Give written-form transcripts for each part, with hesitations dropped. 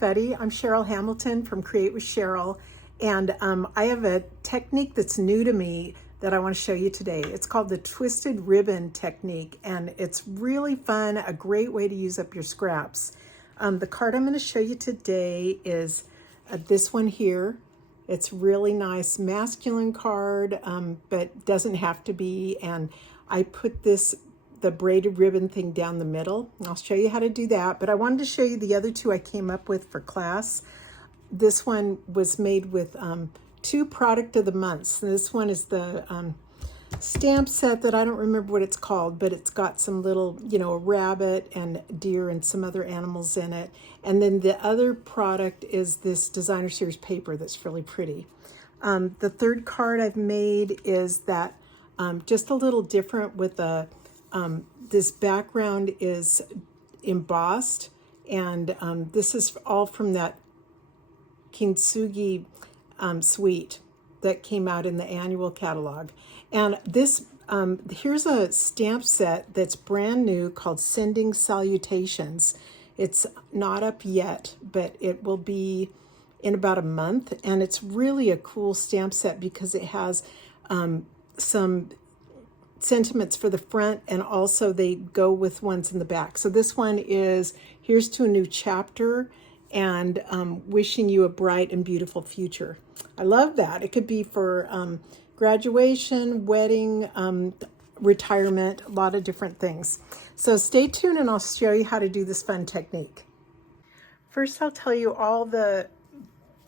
everybody, I'm Cheryl Hamilton from Create with Cheryl, and I have a technique that's new to me that I want to show you today. It's called the twisted ribbon technique, and it's really fun, a great way to use up your scraps. The card I'm going to show you today is this one here. It's really nice, masculine card, but doesn't have to be, and I put the braided ribbon thing down the middle. I'll show you how to do that, but I wanted to show you the other two I came up with for class. This one was made with two product of the months. This one is the stamp set that I don't remember what it's called, but it's got some little, a rabbit and deer and some other animals in it. And then the other product is this designer series paper that's really pretty. The third card I've made is that just a little different with a this background is embossed, and this is all from that Kintsugi suite that came out in the annual catalog. And this here's a stamp set that's brand new called Sending Salutations. It's not up yet, but it will be in about a month, and it's really a cool stamp set because it has some sentiments for the front, and also they go with ones in the back. So this one is here's to a new chapter, and wishing you a bright and beautiful future. I love that. It could be for graduation, wedding, retirement, a lot of different things. So stay tuned and I'll show you how to do this fun technique. First, I'll tell you all the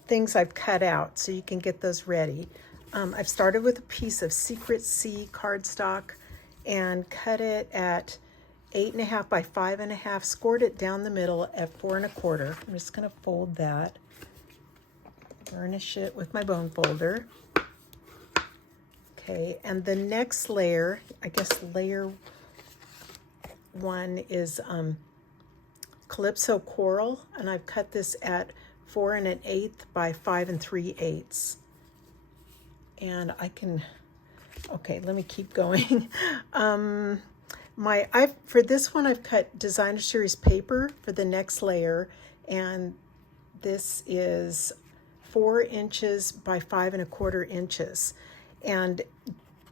things I've cut out so you can get those ready. I've started with a piece of Secret Sea cardstock and cut it at 8.5 by 5.5, scored it down the middle at 4 1/4. I'm just going to fold that, burnish it with my bone folder. Okay, and the next layer, I guess layer 1 is Calypso Coral, and I've cut this at 4 1/8 by 5 3/8. And I can, okay, let me keep going. For this one, I've cut designer series paper for the next layer, and this is 4 inches by 5 1/4 inches. And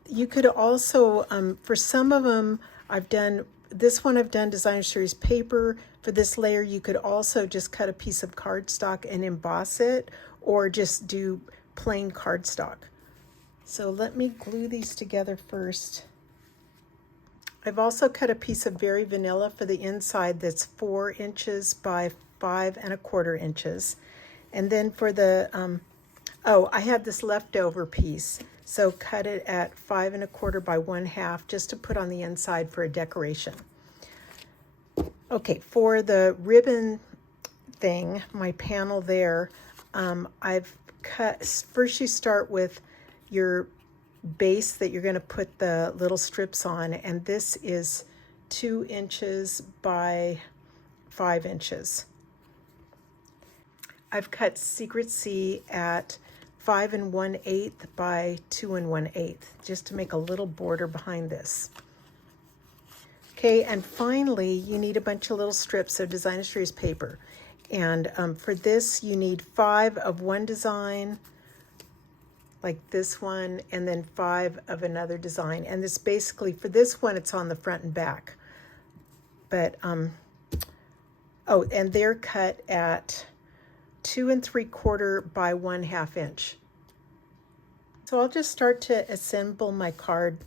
you could also, for some of them, I've done designer series paper. For this layer, you could also just cut a piece of cardstock and emboss it, or just do plain cardstock. So let me glue these together first. I've also cut a piece of Very Vanilla for the inside that's 4 inches by 5 1/4 inches. And then for the, I had this leftover piece, so cut it at 5 1/4 by 1/2 just to put on the inside for a decoration. Okay, for the ribbon thing, my panel there, I've cut, first you start with your base that you're going to put the little strips on, and this is 2 inches by 5 inches. I've cut Secret Sea at 5 1/8 by 2 1/8 just to make a little border behind this. Okay, and finally you need a bunch of little strips of designer series paper, and for this you need 5 of one design like this one, and then 5 of another design. And this basically, for this one, it's on the front and back. But, and they're cut at 2 3/4 by 1/2 inch. So I'll just start to assemble my card.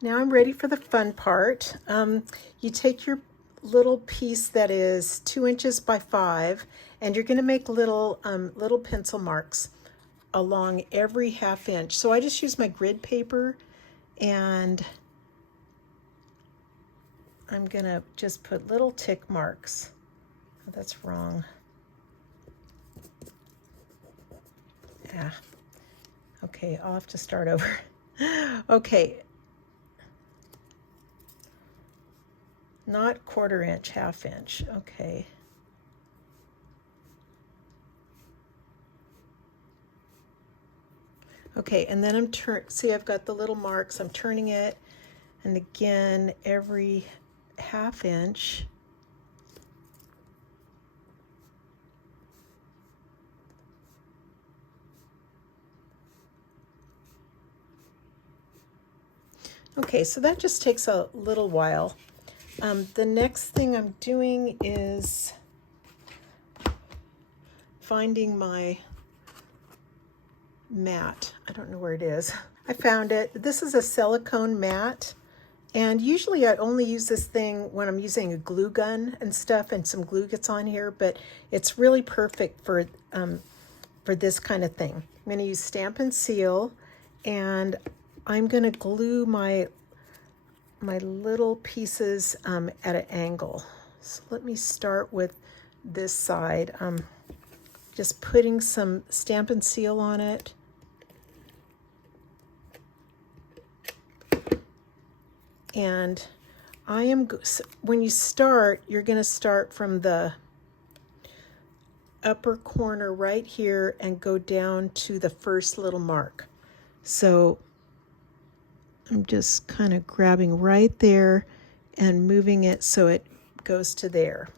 Now I'm ready for the fun part. You take your little piece that is 2 inches by 5, and you're going to make little little pencil marks along every 1/2 inch. So I just use my grid paper, and I'm going to just put little tick marks. Oh, that's wrong. Yeah. Okay, I'll have to start over. Okay. Not 1/4 inch, 1/2 inch. Okay. Okay, and then I'm see, I've got the little marks. I'm turning it, and again, every 1/2 inch. Okay, so that just takes a little while. The next thing I'm doing is finding my mat. I don't know where it is. I found it. This is a silicone mat, and usually I only use this thing when I'm using a glue gun and stuff, and some glue gets on here, but it's really perfect for this kind of thing. I'm going to use Stampin' Seal, and I'm going to glue my little pieces at an angle. So let me start with this side. Just putting some Stampin' Seal on it. And when you start, you're going to start from the upper corner right here and go down to the first little mark. So I'm just kind of grabbing right there and moving it so it goes to there.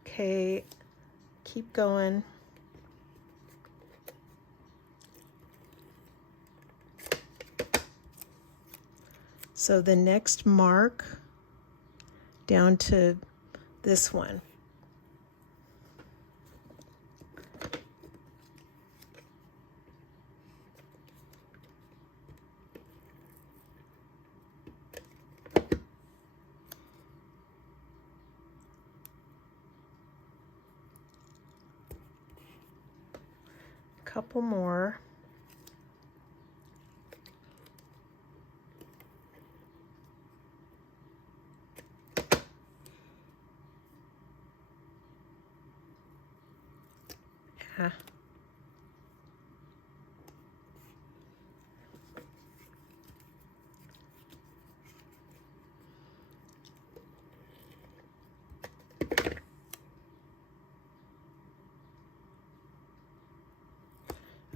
Okay, keep going. So the next mark down to this one. Couple more. Yeah.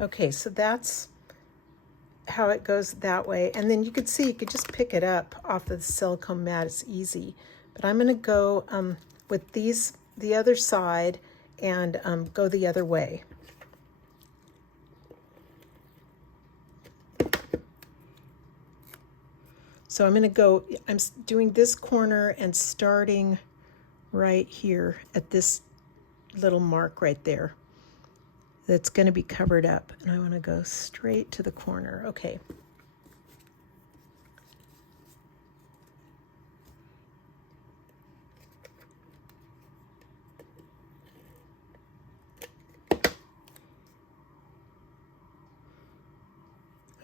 Okay, so that's how it goes that way. And then you could see, you could just pick it up off of the silicone mat. It's easy. But I'm going to go with the other side, and go the other way. So I'm doing this corner and starting right here at this little mark right there. That's going to be covered up, and I want to go straight to the corner. Okay.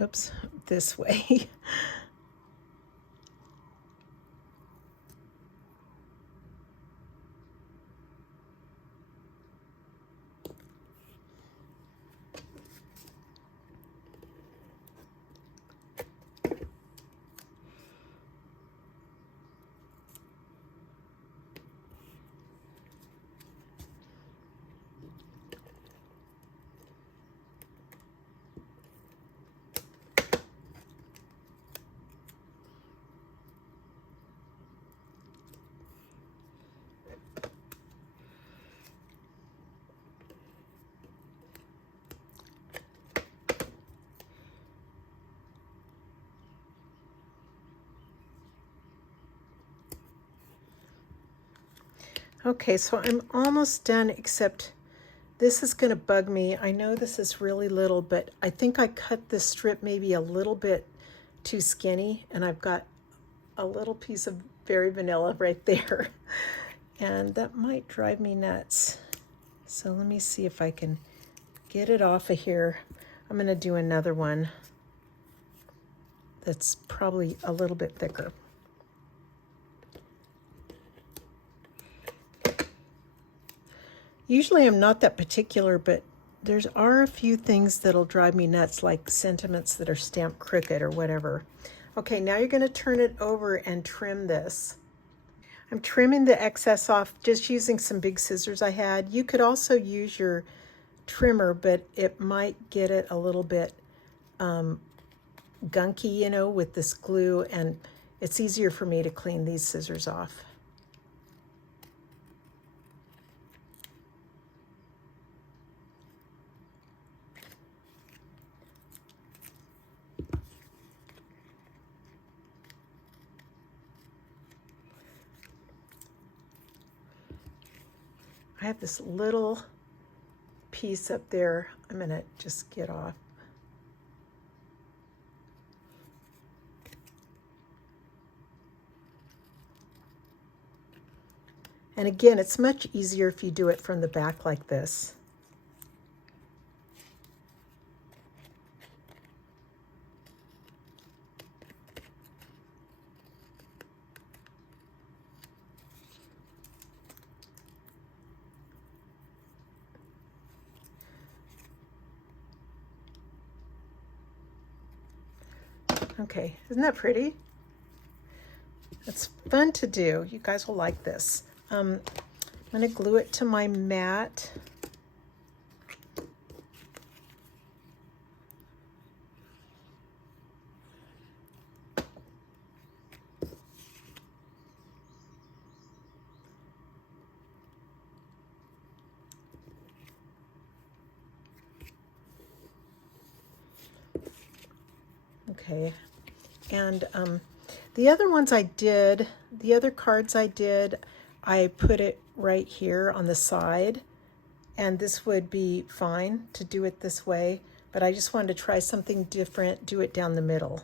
Oops, this way. Okay, so I'm almost done, except this is going to bug me. I know this is really little, but I think I cut this strip maybe a little bit too skinny, and I've got a little piece of berry vanilla right there. And that might drive me nuts. So let me see if I can get it off of here. I'm going to do another one that's probably a little bit thicker. Usually I'm not that particular, but there are a few things that'll drive me nuts, like sentiments that are stamped crooked or whatever. Okay, now you're going to turn it over and trim this. I'm trimming the excess off just using some big scissors I had. You could also use your trimmer, but it might get it a little bit gunky, you know, with this glue, and it's easier for me to clean these scissors off. I have this little piece up there I'm going to just get off. And again, it's much easier if you do it from the back like this. Okay, isn't that pretty? It's fun to do. You guys will like this. I'm going to glue it to my mat. Okay, and the other ones I did, the other cards I did, I put it right here on the side, and this would be fine to do it this way, but I just wanted to try something different, do it down the middle.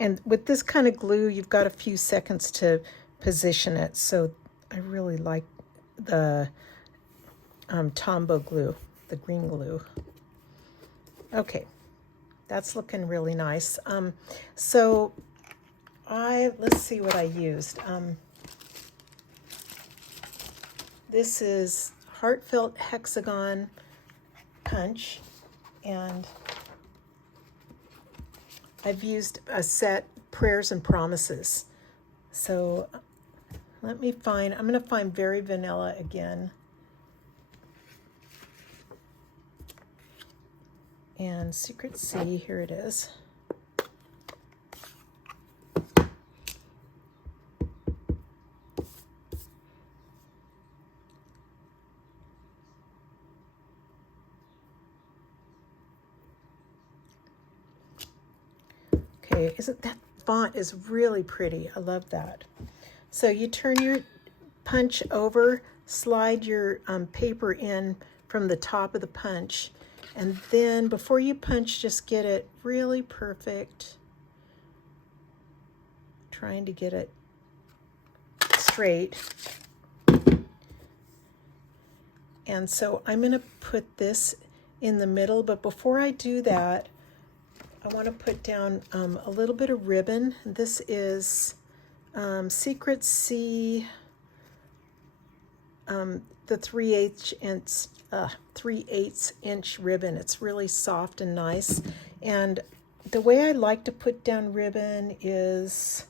And with this kind of glue, you've got a few seconds to position it. So I really like the Tombow glue, the green glue. Okay, that's looking really nice. So let's see what I used. This is Heartfelt Hexagon Punch, and I've used a set, Prayers and Promises. So let me find, I'm going to find Very Vanilla again. And Secret C, here it is. Okay, isn't that font is really pretty? I love that. So you turn your punch over, slide your paper in from the top of the punch, and then before you punch, just get it really perfect. Trying to get it straight. And so I'm going to put this in the middle, but before I do that, I want to put down a little bit of ribbon. This is Secret C, the 3/8 inch ribbon. It's really soft and nice. And the way I like to put down ribbon is,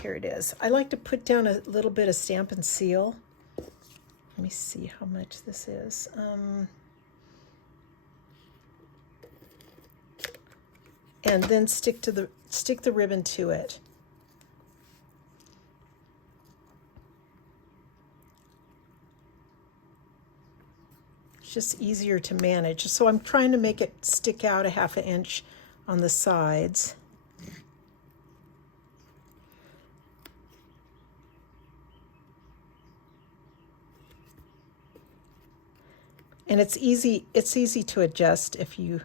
here it is. I like to put down a little bit of Stampin' Seal. Let me see how much this is. And then stick the ribbon to it. It's just easier to manage. So I'm trying to make it stick out a half an inch on the sides. And it's easy to adjust if you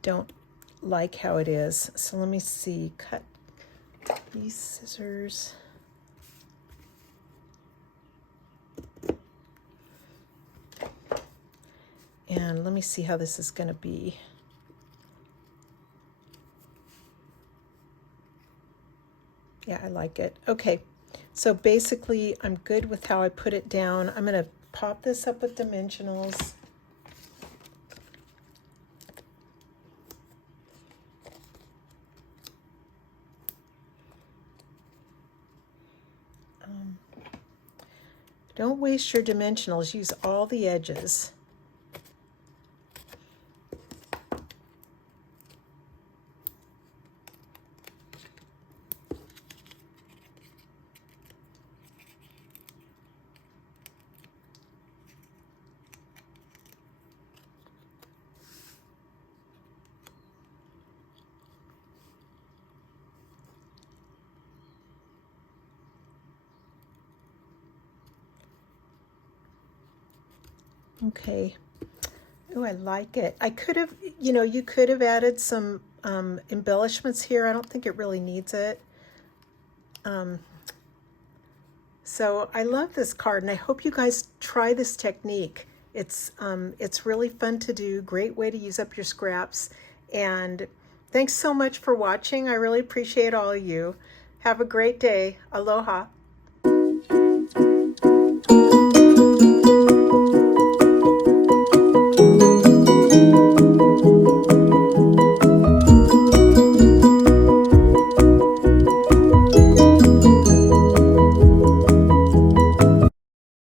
don't like how it is. So let me see, cut these scissors. And let me see how this is going to be. Yeah, I like it. Okay, so basically I'm good with how I put it down. I'm going to pop this up with dimensionals. Don't waste your dimensionals. Use all the edges. Okay. Oh, I like it. I could have, you could have added some embellishments here. I don't think it really needs it. So I love this card, and I hope you guys try this technique. It's really fun to do. Great way to use up your scraps. And thanks so much for watching. I really appreciate all of you. Have a great day. Aloha.